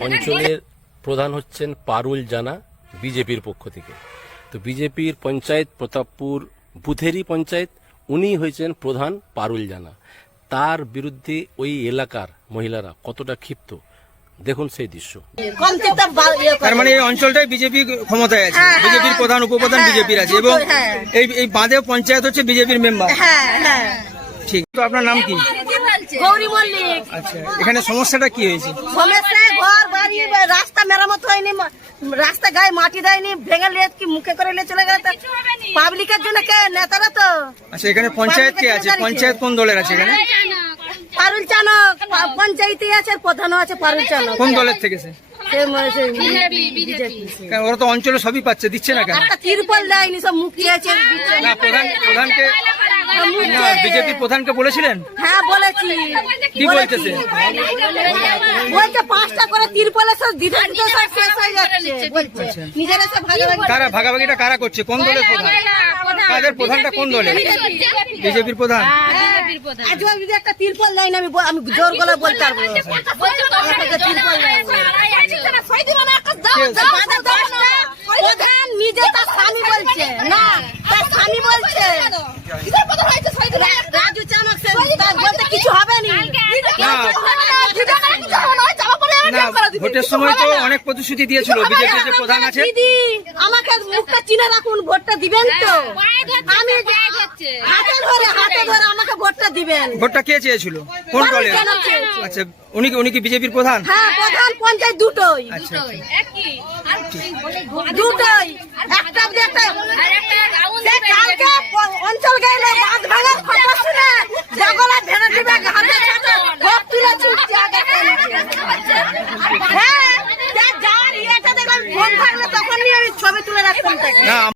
অঞ্চলের প্রধান হচ্ছেন পারুল জানা বিজেপির পক্ষ থেকে। তো বিজেপির পঞ্চায়েত প্রতাপপুর বুথেরই পঞ্চায়েত উনি হয়েছেন প্রধান পারুল জানা। তার বিরুদ্ধে ওই এলাকার মহিলারা কতটা ক্ষিপ্ত? দেখুন সেই দৃশ্য। তার মানে এই অঞ্চলটাই বিজেপি ক্ষমতায় আছে। হ্যাঁ, হ্যাঁ, বিজেপির। প্রধান উপপ্রধান হ্যাঁ, বিজেপির আছে। এবং। এই এই বাঁধে পঞ্চায়েত হচ্ছে বিজেপির মেম্বার। ঠিক। তো আপনার নাম কি? গৌরী মল্লিক। আচ্ছা এখানে সমস্যাটা কি হয়েছে? সমস্যা ঘর বাড়ি রাস্তা মেরামত হয়নি রাস্তা গায়ে মাটি দেয়নি ভেঙে লিয়ে কি মুখে করে নিয়ে চলে গেছে? পাবলিকের জন্য কে? নেতারা তো। আচ্ছা এখানে পঞ্চায়েত কে আছে? পঞ্চায়েত কোন দলের আছে এখানে? পারুল চানক। পা- পঞ্চায়েতে আছে প্রধানও আছে পারুল চানক। কোন দলের থেকে সে? ওরা তো অঞ্চলে সবই পাচ্ছে দিচ্ছে না কেন? তিরপল দেয়নি সব দিচ্ছে না। না প্রধান প্রধানকে বিজেপির প্রধানকে বলেছিলেন? হ্যাঁ বলেছি। কি বলছে সে? বলছে পাঁচটা করে তিরপলে সব দিতে দিতে সব শেষ হয়ে যাচ্ছে। বলছে নিজেরা সব ভাগাভাগি কারা ভাগাভাগিটা কারা করছে? কোন দলের প্রধান? কাদের প্রধানটা কোন দলের? বিজেপির প্রধান। আজ যদি একটা তিরপল দেয় না আমি আমি জোর গলা বলতে পারব। একটা তিরপল দেয় না। প্রধান নিজে তার স্বামী বলছে। না তার স্বামী বলছে রাজু চানক সে বলতে কিছু হবে না। ভোটের সময় তো অনেক প্রতিশ্রুতি দিয়েছিল বিজেপির যে প্রধান আছে। দিদি আমাকে মুখটা চিনে রাখুন ভোটটা দিবেন তো। আমি হাতে ধরে হাতে ধরে আমাকে ভোটটা দিবেন। ভোটটা কে চেয়েছিল? কোন দলের? আচ্ছা উনি কি উনি কি বিজেপির প্রধান? হ্যাঁ প্রধান পঞ্চায়েত দুটোই। আচ্ছা দুটোই একটা একটা না